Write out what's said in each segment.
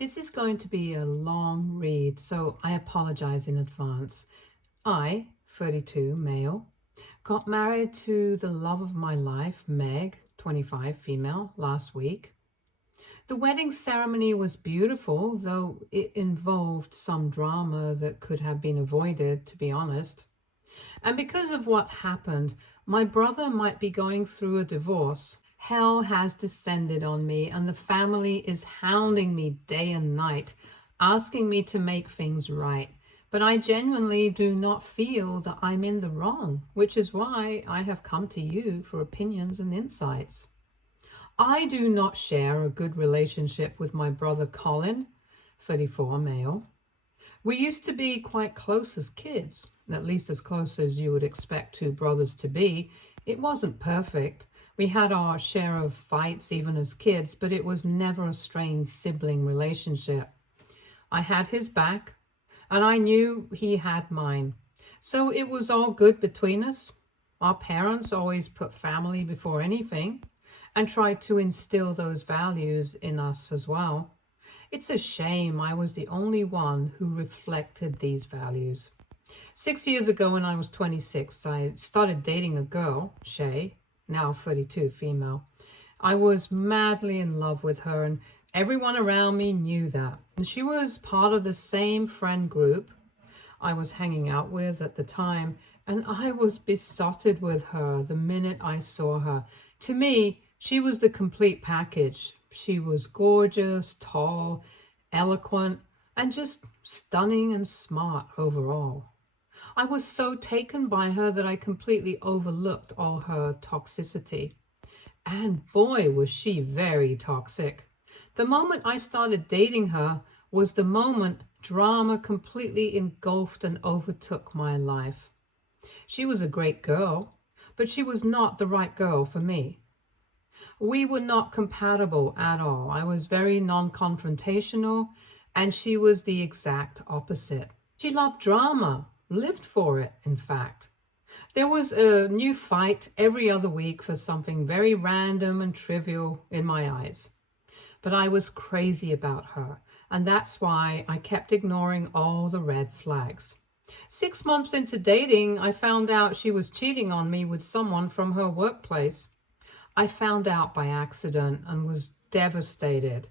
This is going to be a long read, so I apologize in advance. I, 32, male, got married to the love of my life, Meg, 25, female, last week. The wedding ceremony was beautiful, though it involved some drama that could have been avoided, to be honest. And because of what happened, my brother might be going through a divorce. Hell has descended on me, and the family is hounding me day and night, asking me to make things right. But I genuinely do not feel that I'm in the wrong, which is why I have come to you for opinions and insights. I do not share a good relationship with my brother Colin, 34, male. We used to be quite close as kids, at least as close as you would expect two brothers to be. It wasn't perfect. We had our share of fights even as kids, but it was never a strained sibling relationship. I had his back, and I knew he had mine. So it was all good between us. Our parents always put family before anything and tried to instill those values in us as well. It's a shame I was the only one who reflected these values. 6 years ago, when I was 26, I started dating a girl, Shay, now 32, female. I was madly in love with her, and everyone around me knew that. And she was part of the same friend group I was hanging out with at the time, and I was besotted with her the minute I saw her. To me, she was the complete package. She was gorgeous, tall, eloquent, and just stunning and smart overall. I was so taken by her that I completely overlooked all her toxicity. And boy, was she very toxic. The moment I started dating her was the moment drama completely engulfed and overtook my life. She was a great girl, but she was not the right girl for me. We were not compatible at all. I was very non-confrontational, and she was the exact opposite. She loved drama, lived for it, in fact. There was a new fight every other week for something very random and trivial in my eyes. But I was crazy about her, and that's why I kept ignoring all the red flags. 6 months into dating, I found out she was cheating on me with someone from her workplace. I found out by accident and was devastated.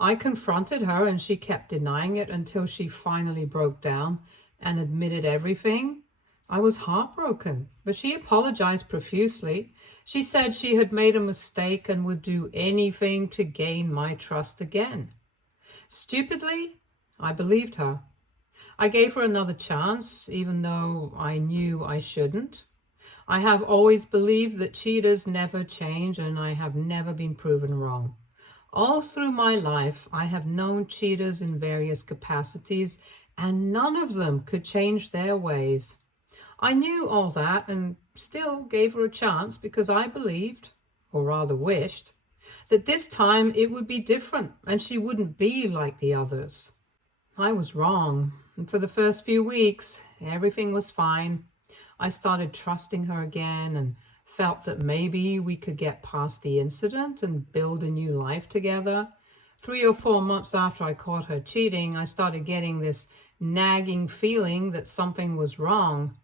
I confronted her, and she kept denying it until she finally broke down and admitted everything. I was heartbroken, but she apologized profusely. She said she had made a mistake and would do anything to gain my trust again. Stupidly, I believed her. I gave her another chance, even though I knew I shouldn't. I have always believed that cheaters never change, and I have never been proven wrong. All through my life, I have known cheaters in various capacities, and none of them could change their ways. I knew all that and still gave her a chance because I believed, or rather wished, that this time it would be different and she wouldn't be like the others. I was wrong, and for the first few weeks, everything was fine. I started trusting her again and felt that maybe we could get past the incident and build a new life together. 3 or 4 months after I caught her cheating, I started getting this nagging feeling that something was wrong.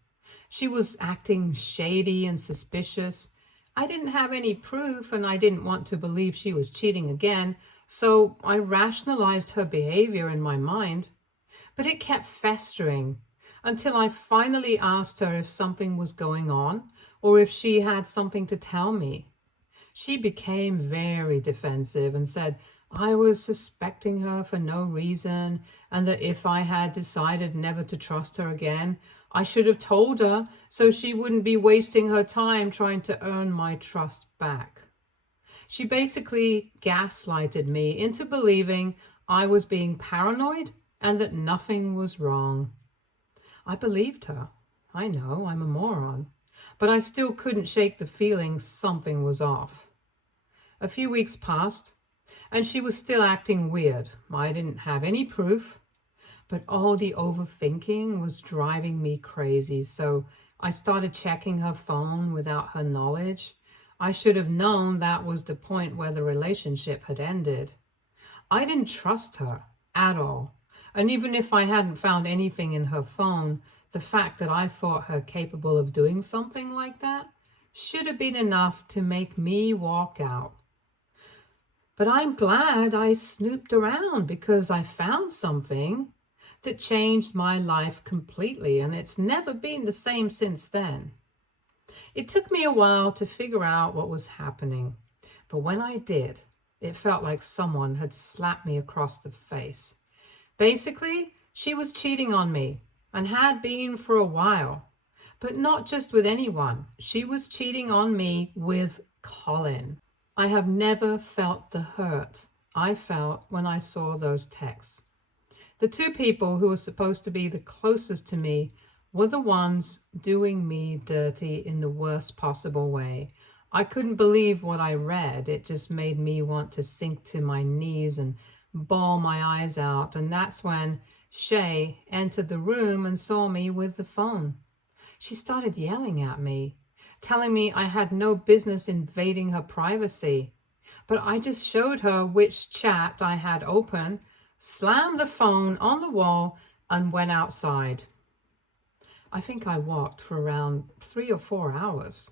She was acting shady and suspicious. I didn't have any proof, and I didn't want to believe she was cheating again, so I rationalized her behavior in my mind. But it kept festering until I finally asked her if something was going on or if she had something to tell me. She became very defensive and said I was suspecting her for no reason, and that if I had decided never to trust her again, I should have told her so she wouldn't be wasting her time trying to earn my trust back. She basically gaslighted me into believing I was being paranoid and that nothing was wrong. I believed her. I know, I'm a moron. But I still couldn't shake the feeling something was off. A few weeks passed, and she was still acting weird. I didn't have any proof, but all the overthinking was driving me crazy, so I started checking her phone without her knowledge. I should have known that was the point where the relationship had ended. I didn't trust her. at all. And even if I hadn't found anything in her phone, the fact that I thought her capable of doing something like that should have been enough to make me walk out. But I'm glad I snooped around because I found something that changed my life completely, and it's never been the same since then. It took me a while to figure out what was happening, but when I did, it felt like someone had slapped me across the face. Basically, she was cheating on me and had been for a while, but not just with anyone. She was cheating on me with Colin. I have never felt the hurt I felt when I saw those texts. The two people who were supposed to be the closest to me were the ones doing me dirty in the worst possible way. I couldn't believe what I read. It just made me want to sink to my knees and bawl my eyes out. And that's when Shay entered the room and saw me with the phone. She started yelling at me, telling me I had no business invading her privacy. But I just showed her which chat I had open, slammed the phone on the wall, and went outside. I think I walked for around 3 or 4 hours.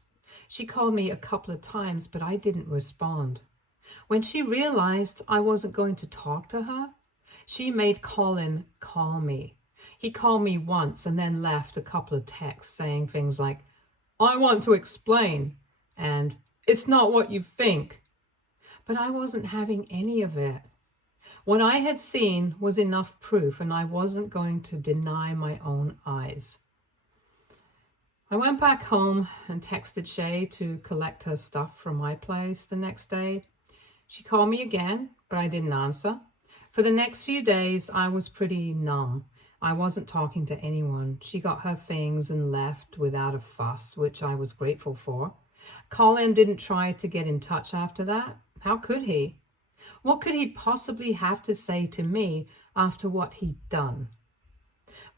She called me a couple of times, but I didn't respond. When she realized I wasn't going to talk to her, she made Colin call me. He called me once and then left a couple of texts saying things like, "I want to explain," and "It's not what you think." But I wasn't having any of it. What I had seen was enough proof, and I wasn't going to deny my own eyes. I went back home and texted Shay to collect her stuff from my place the next day. She called me again, but I didn't answer. For the next few days, I was pretty numb. I wasn't talking to anyone. She got her things and left without a fuss, which I was grateful for. Colin didn't try to get in touch after that. How could he? What could he possibly have to say to me after what he'd done?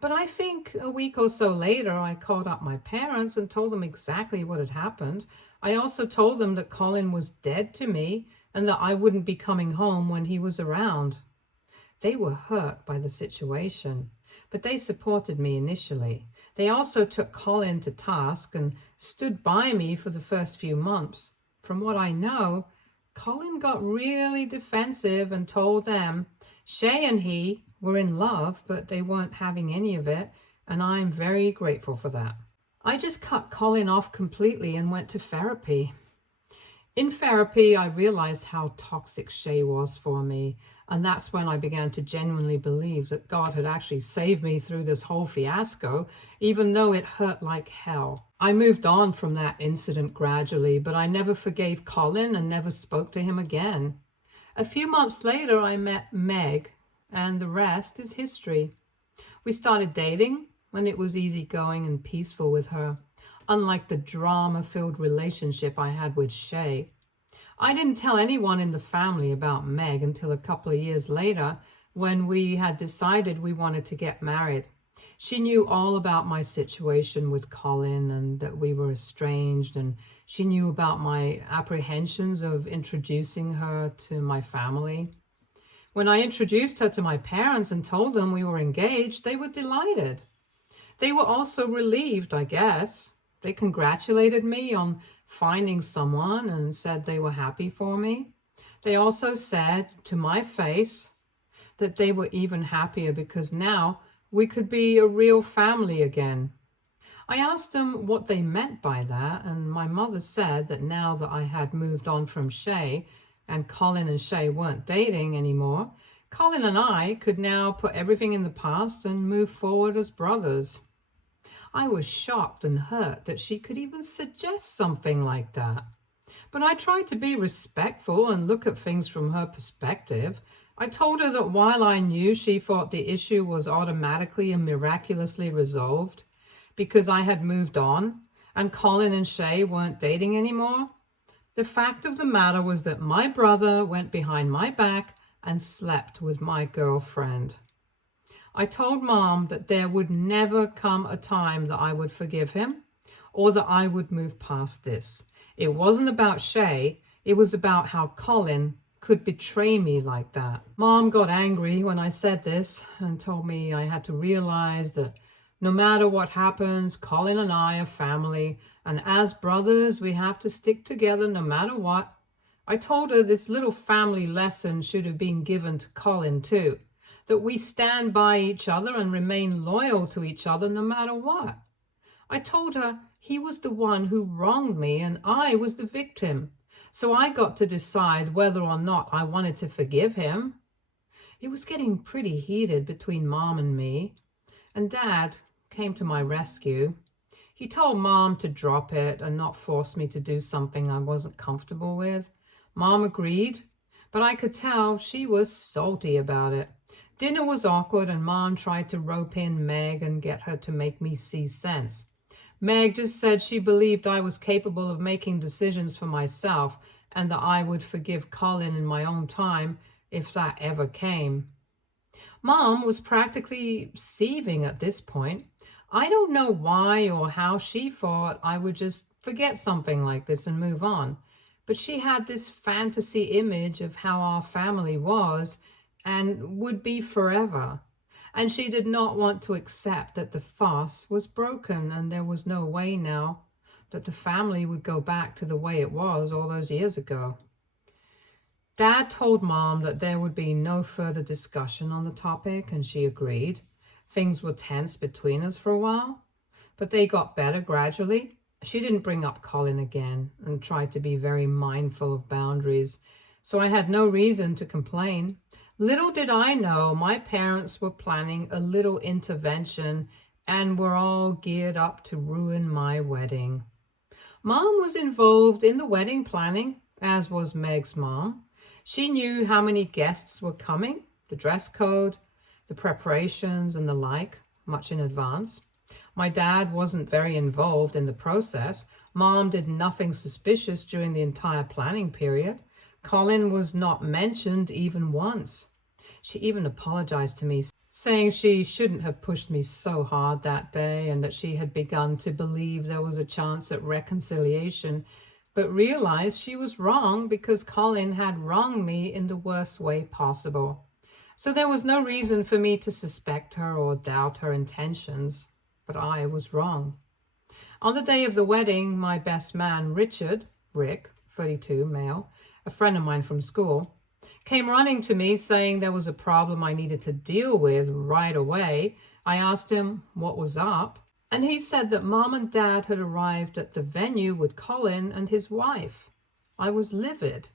But I think a week or so later, I called up my parents and told them exactly what had happened. I also told them that Colin was dead to me and that I wouldn't be coming home when he was around. They were hurt by the situation, but they supported me initially. They also took Colin to task and stood by me for the first few months. From what I know, Colin got really defensive and told them Shay and he were in love, but they weren't having any of it, and I'm very grateful for that. I just cut Colin off completely and went to therapy. In therapy, I realized how toxic Shay was for me, and that's when I began to genuinely believe that God had actually saved me through this whole fiasco, even though it hurt like hell. I moved on from that incident gradually, but I never forgave Colin and never spoke to him again. A few months later, I met Meg, and the rest is history. We started dating when it was easygoing and peaceful with her, unlike the drama-filled relationship I had with Shay. I didn't tell anyone in the family about Meg until a couple of years later when we had decided we wanted to get married. She knew all about my situation with Colin and that we were estranged, and she knew about my apprehensions of introducing her to my family. When I introduced her to my parents and told them we were engaged, they were delighted. They were also relieved, I guess. They congratulated me on finding someone and said they were happy for me. They also said to my face that they were even happier because now we could be a real family again. I asked them what they meant by that, and my mother said that now that I had moved on from Shay and Colin and Shay weren't dating anymore, Colin and I could now put everything in the past and move forward as brothers. I was shocked and hurt that she could even suggest something like that. But I tried to be respectful and look at things from her perspective. I told her that while I knew she thought the issue was automatically and miraculously resolved because I had moved on and Colin and Shay weren't dating anymore, the fact of the matter was that my brother went behind my back and slept with my girlfriend. I told Mom that there would never come a time that I would forgive him or that I would move past this. It wasn't about Shay, it was about how Colin could betray me like that. Mom got angry when I said this and told me I had to realize that no matter what happens, Colin and I are family, and as brothers, we have to stick together no matter what. I told her this little family lesson should have been given to Colin too, that we stand by each other and remain loyal to each other no matter what. I told her he was the one who wronged me and I was the victim, so I got to decide whether or not I wanted to forgive him. It was getting pretty heated between Mom and me, and Dad came to my rescue. He told Mom to drop it and not force me to do something I wasn't comfortable with. Mom agreed, but I could tell she was salty about it. Dinner was awkward and Mom tried to rope in Meg and get her to make me see sense. Meg just said she believed I was capable of making decisions for myself and that I would forgive Colin in my own time if that ever came. Mom was practically seething at this point. I don't know why or how she thought I would just forget something like this and move on, but she had this fantasy image of how our family was and would be forever. And she did not want to accept that the farce was broken and there was no way now that the family would go back to the way it was all those years ago. Dad told Mom that there would be no further discussion on the topic, and she agreed. Things were tense between us for a while, but they got better gradually. She didn't bring up Colin again and tried to be very mindful of boundaries, so I had no reason to complain. Little did I know my parents were planning a little intervention and were all geared up to ruin my wedding. Mom was involved in the wedding planning, as was Meg's mom. She knew how many guests were coming, the dress code, the preparations and the like, much in advance. My dad wasn't very involved in the process. Mom did nothing suspicious during the entire planning period. Colin was not mentioned even once. She even apologized to me, saying she shouldn't have pushed me so hard that day and that she had begun to believe there was a chance at reconciliation, but realized she was wrong because Colin had wronged me in the worst way possible. So there was no reason for me to suspect her or doubt her intentions, but I was wrong. On the day of the wedding, my best man, Rick, 32, male, a friend of mine from school, came running to me saying there was a problem I needed to deal with right away. I asked him what was up, and he said that Mom and Dad had arrived at the venue with Colin and his wife. I was livid.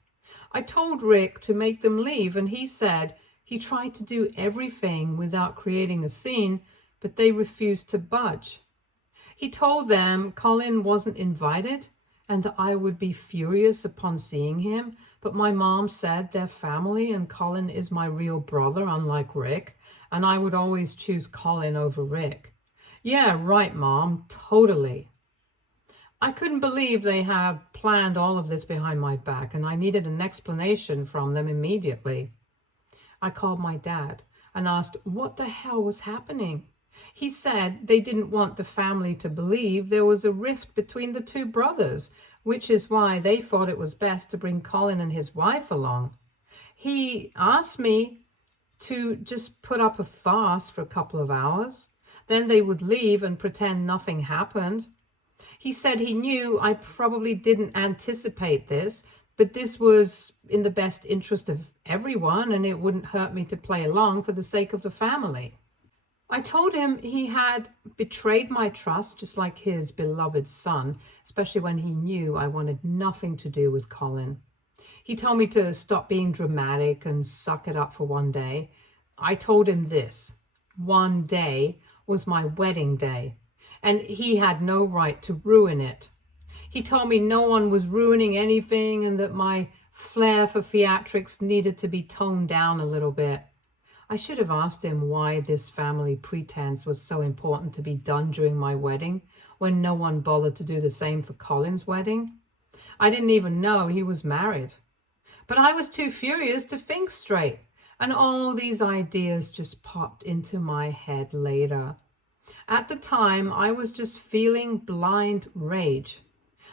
I told Rick to make them leave, and he said he tried to do everything without creating a scene, but they refused to budge. He told them Colin wasn't invited and that I would be furious upon seeing him, but my mom said they're family and Colin is my real brother, unlike Rick, and I would always choose Colin over Rick. Yeah, right, Mom, totally. I couldn't believe they had planned all of this behind my back, and I needed an explanation from them immediately. I called my dad and asked what the hell was happening. He said they didn't want the family to believe there was a rift between the two brothers, which is why they thought it was best to bring Colin and his wife along. He asked me to just put up a farce for a couple of hours. Then they would leave and pretend nothing happened. He said he knew I probably didn't anticipate this, but this was in the best interest of everyone and it wouldn't hurt me to play along for the sake of the family. I told him he had betrayed my trust just like his beloved son, especially when he knew I wanted nothing to do with Colin. He told me to stop being dramatic and suck it up for one day. I told him this: one day was my wedding day, and he had no right to ruin it. He told me no one was ruining anything and that my flair for theatrics needed to be toned down a little bit. I should have asked him why this family pretense was so important to be done during my wedding when no one bothered to do the same for Colin's wedding. I didn't even know he was married. But I was too furious to think straight, and all these ideas just popped into my head later. At the time, I was just feeling blind rage.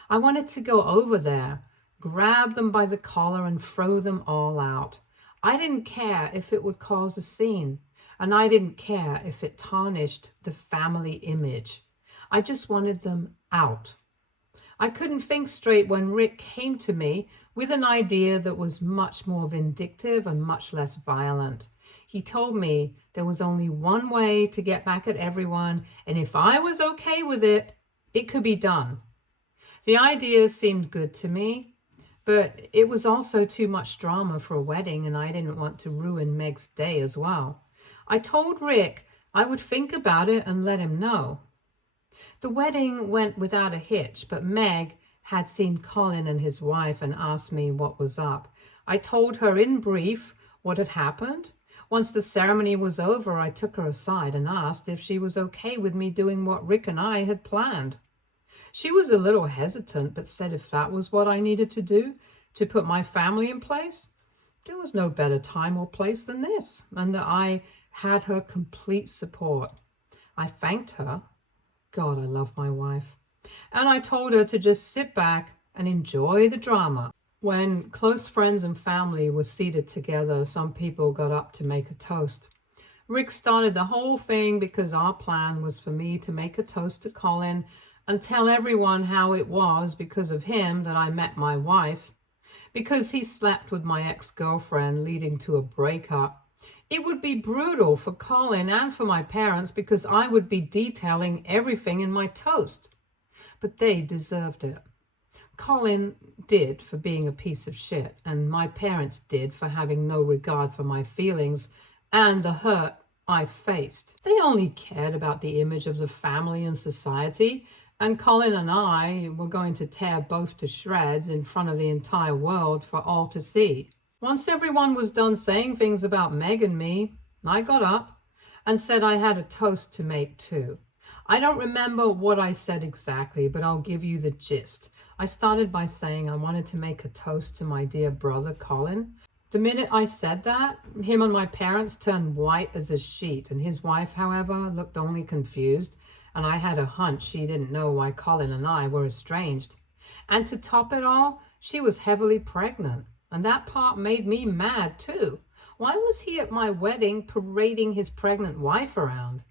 I wanted to go over there, grab them by the collar and throw them all out. I didn't care if it would cause a scene, and I didn't care if it tarnished the family image. I just wanted them out. I couldn't think straight when Rick came to me with an idea that was much more vindictive and much less violent. He told me there was only one way to get back at everyone, and if I was okay with it, it could be done. The idea seemed good to me, but it was also too much drama for a wedding, and I didn't want to ruin Meg's day as well. I told Rick I would think about it and let him know. The wedding went without a hitch, but Meg had seen Colin and his wife and asked me what was up. I told her in brief what had happened. Once the ceremony was over, I took her aside and asked if she was okay with me doing what Rick and I had planned. She was a little hesitant, but said if that was what I needed to do to put my family in place, there was no better time or place than this, and that I had her complete support. I thanked her. God, I love my wife. And I told her to just sit back and enjoy the drama. When close friends and family were seated together, some people got up to make a toast. Rick started the whole thing because our plan was for me to make a toast to Colin and tell everyone how it was because of him that I met my wife, because he slept with my ex-girlfriend, leading to a breakup. It would be brutal for Colin and for my parents because I would be detailing everything in my toast. But they deserved it. Colin did for being a piece of shit, and my parents did for having no regard for my feelings and the hurt I faced. They only cared about the image of the family and society, and Colin and I were going to tear both to shreds in front of the entire world for all to see. Once everyone was done saying things about Meg and me, I got up and said I had a toast to make too. I don't remember what I said exactly, but I'll give you the gist. I started by saying I wanted to make a toast to my dear brother, Colin. The minute I said that, him and my parents turned white as a sheet, and his wife, however, looked only confused, and I had a hunch she didn't know why Colin and I were estranged. And to top it all, she was heavily pregnant, and that part made me mad too. Why was he at my wedding parading his pregnant wife around?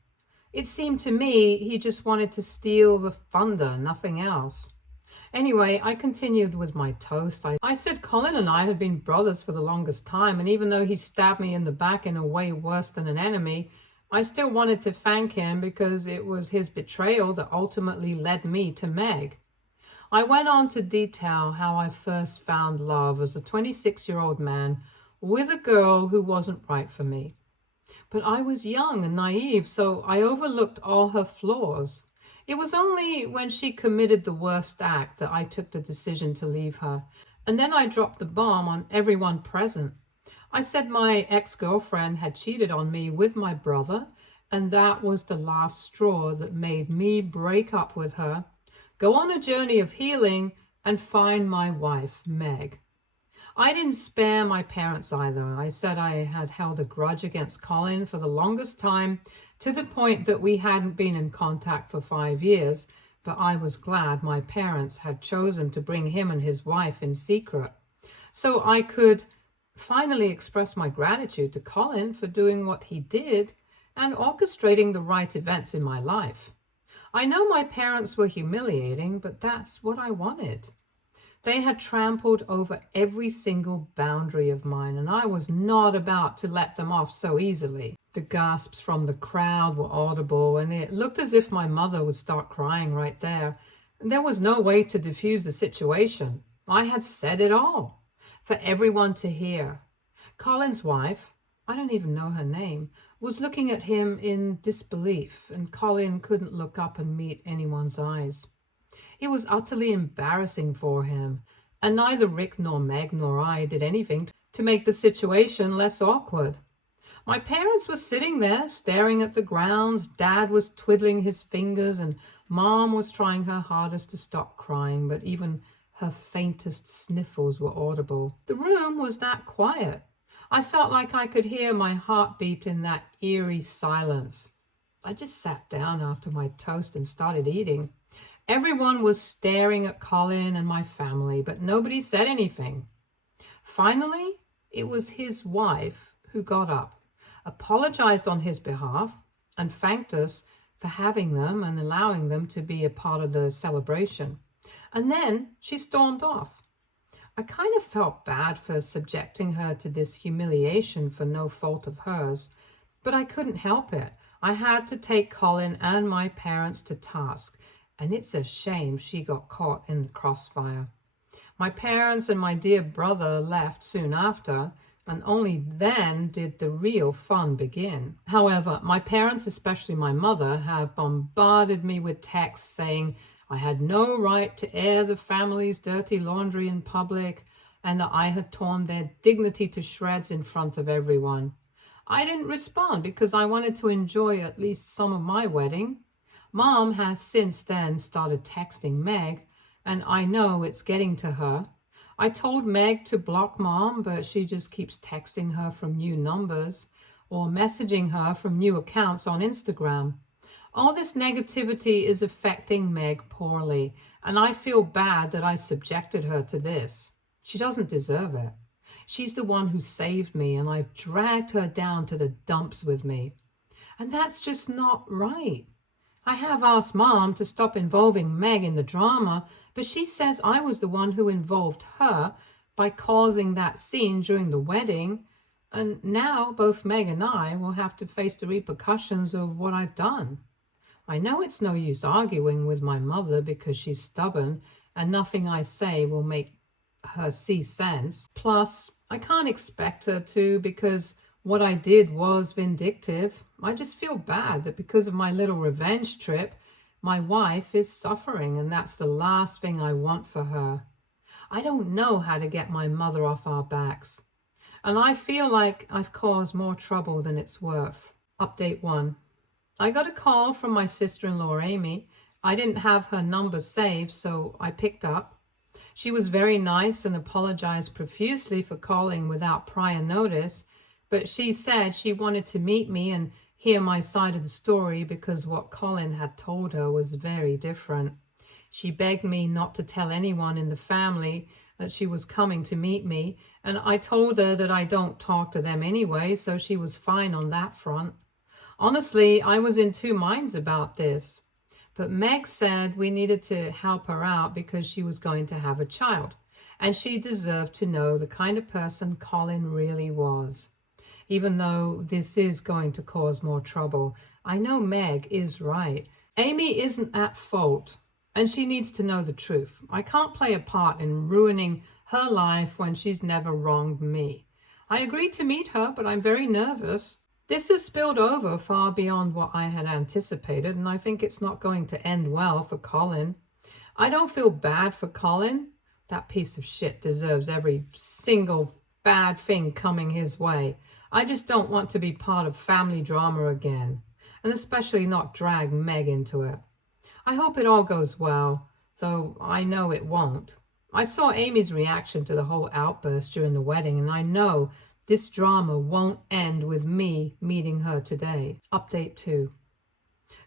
It seemed to me he just wanted to steal the thunder, nothing else. Anyway, I continued with my toast. I said Colin and I had been brothers for the longest time, and even though he stabbed me in the back in a way worse than an enemy, I still wanted to thank him because it was his betrayal that ultimately led me to Meg. I went on to detail how I first found love as a 26-year-old man with a girl who wasn't right for me. But I was young and naive, so I overlooked all her flaws. It was only when she committed the worst act that I took the decision to leave her. And then I dropped the bomb on everyone present. I said my ex-girlfriend had cheated on me with my brother, and that was the last straw that made me break up with her, go on a journey of healing, and find my wife, Meg. I didn't spare my parents either. I said I had held a grudge against Colin for the longest time, to the point that we hadn't been in contact for 5 years, but I was glad my parents had chosen to bring him and his wife in secret, so I could finally express my gratitude to Colin for doing what he did and orchestrating the right events in my life. I know my parents were humiliating, but that's what I wanted. They had trampled over every single boundary of mine, and I was not about to let them off so easily. The gasps from the crowd were audible, and it looked as if my mother would start crying right there. There was no way to diffuse the situation. I had said it all for everyone to hear. Colin's wife, I don't even know her name, was looking at him in disbelief, and Colin couldn't look up and meet anyone's eyes. It was utterly embarrassing for him, and neither Rick nor Meg nor I did anything to make the situation less awkward. My parents were sitting there staring at the ground. Dad was twiddling his fingers, and Mom was trying her hardest to stop crying, but even her faintest sniffles were audible. The room was that quiet. I felt like I could hear my heartbeat in that eerie silence. I just sat down after my toast and started eating. Everyone was staring at Colin and my family, but nobody said anything. Finally, it was his wife who got up, apologized on his behalf, and thanked us for having them and allowing them to be a part of the celebration. And then she stormed off. I kind of felt bad for subjecting her to this humiliation for no fault of hers, but I couldn't help it. I had to take Colin and my parents to task, and it's a shame she got caught in the crossfire. My parents and my dear brother left soon after, and only then did the real fun begin. However, my parents, especially my mother, have bombarded me with texts saying I had no right to air the family's dirty laundry in public and that I had torn their dignity to shreds in front of everyone. I didn't respond because I wanted to enjoy at least some of my wedding. Mom has since then started texting Meg, and I know it's getting to her. I told Meg to block Mom, but she just keeps texting her from new numbers or messaging her from new accounts on Instagram. All this negativity is affecting Meg poorly, and I feel bad that I subjected her to this. She doesn't deserve it. She's the one who saved me, and I've dragged her down to the dumps with me. And that's just not right. I have asked Mom to stop involving Meg in the drama, but she says I was the one who involved her by causing that scene during the wedding, and now both Meg and I will have to face the repercussions of what I've done. I know it's no use arguing with my mother because she's stubborn and nothing I say will make her see sense. Plus, I can't expect her to because what I did was vindictive. I just feel bad that because of my little revenge trip, my wife is suffering, and that's the last thing I want for her. I don't know how to get my mother off our backs, and I feel like I've caused more trouble than it's worth. Update 1. I got a call from my sister-in-law, Amy. I didn't have her number saved, so I picked up. She was very nice and apologized profusely for calling without prior notice, but she said she wanted to meet me and hear my side of the story because what Colin had told her was very different. She begged me not to tell anyone in the family that she was coming to meet me, and I told her that I don't talk to them anyway, so she was fine on that front. Honestly, I was in two minds about this, but Meg said we needed to help her out because she was going to have a child, and she deserved to know the kind of person Colin really was. Even though this is going to cause more trouble, I know Meg is right. Amy isn't at fault, and she needs to know the truth. I can't play a part in ruining her life when she's never wronged me. I agreed to meet her, but I'm very nervous. This has spilled over far beyond what I had anticipated, and I think it's not going to end well for Colin. I don't feel bad for Colin. That piece of shit deserves every single bad thing coming his way. I just don't want to be part of family drama again, and especially not drag Meg into it. I hope it all goes well, though I know it won't. I saw Amy's reaction to the whole outburst during the wedding, and I know this drama won't end with me meeting her today. Update 2.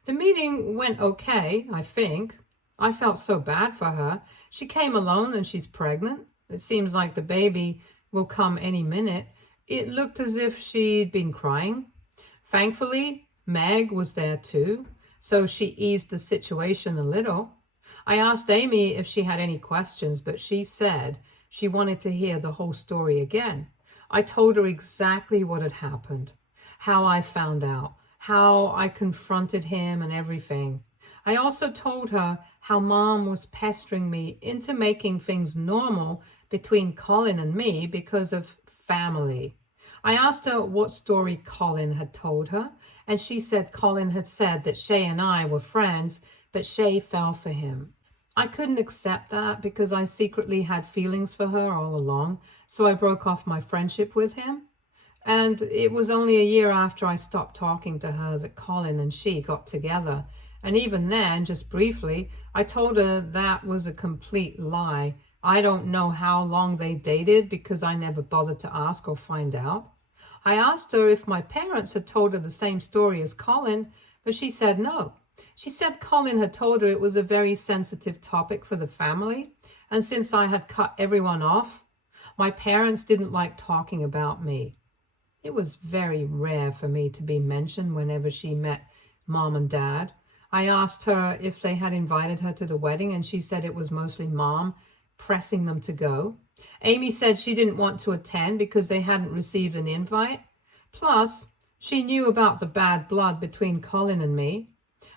The meeting went okay, I think. I felt so bad for her. She came alone and she's pregnant. It seems like the baby will come any minute. It looked as if she'd been crying. Thankfully, Meg was there too, so she eased the situation a little. I asked Amy if she had any questions, but she said she wanted to hear the whole story again. I told her exactly what had happened, how I found out, how I confronted him and everything. I also told her how Mom was pestering me into making things normal between Colin and me because of family. I asked her what story Colin had told her, and she said Colin had said that Shay and I were friends, but Shay fell for him. I couldn't accept that because I secretly had feelings for her all along, so I broke off my friendship with him. And it was only a year after I stopped talking to her that Colin and she got together. And even then, just briefly, I told her that was a complete lie. I don't know how long they dated because I never bothered to ask or find out. I asked her if my parents had told her the same story as Colin, but she said no. She said Colin had told her it was a very sensitive topic for the family, and since I had cut everyone off, my parents didn't like talking about me. It was very rare for me to be mentioned whenever she met Mom and Dad. I asked her if they had invited her to the wedding, and she said it was mostly Mom pressing them to go. Amy said she didn't want to attend because they hadn't received an invite. Plus, she knew about the bad blood between Colin and me.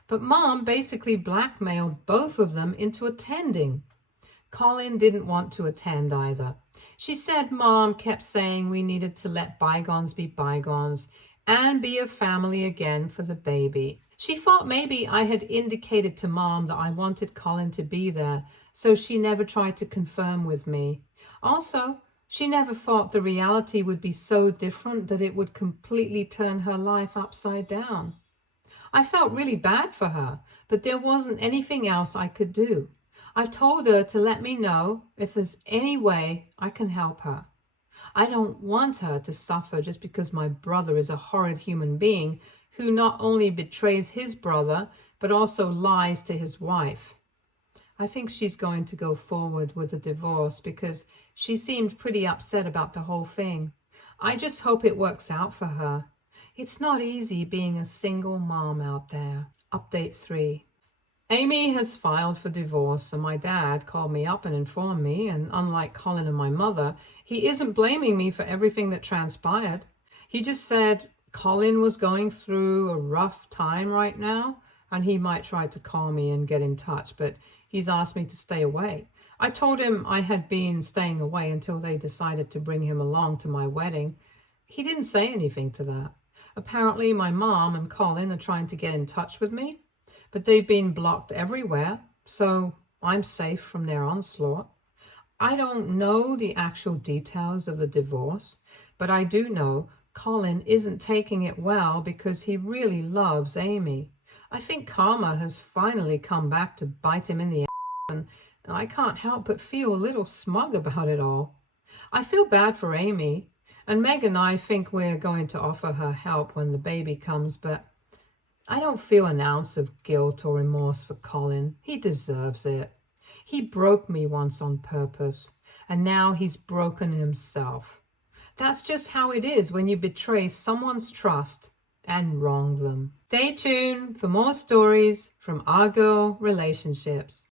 But Mom basically blackmailed both of them into attending. Colin didn't want to attend either. She said Mom kept saying we needed to let bygones be bygones and be a family again for the baby. She thought maybe I had indicated to Mom that I wanted Colin to be there, so she never tried to confirm with me. Also, she never thought the reality would be so different that it would completely turn her life upside down. I felt really bad for her, but there wasn't anything else I could do. I told her to let me know if there's any way I can help her. I don't want her to suffer just because my brother is a horrid human being who not only betrays his brother, but also lies to his wife. I think she's going to go forward with a divorce because she seemed pretty upset about the whole thing. I just hope it works out for her. It's not easy being a single mom out there. Update 3. Amy has filed for divorce, and my dad called me up and informed me, and unlike Colin and my mother, he isn't blaming me for everything that transpired. He just said Colin was going through a rough time right now, and he might try to call me and get in touch, but he's asked me to stay away. I told him I had been staying away until they decided to bring him along to my wedding. He didn't say anything to that. Apparently my mom and Colin are trying to get in touch with me, but they've been blocked everywhere, so I'm safe from their onslaught. I don't know the actual details of the divorce, but I do know Colin isn't taking it well because he really loves Amy. I think karma has finally come back to bite him in the ass, and I can't help but feel a little smug about it all. I feel bad for Amy, and Meg and I think we're going to offer her help when the baby comes, but I don't feel an ounce of guilt or remorse for Colin. He deserves it. He broke me once on purpose, and now he's broken himself. That's just how it is when you betray someone's trust and wrong them. Stay tuned for more stories from our girl relationships.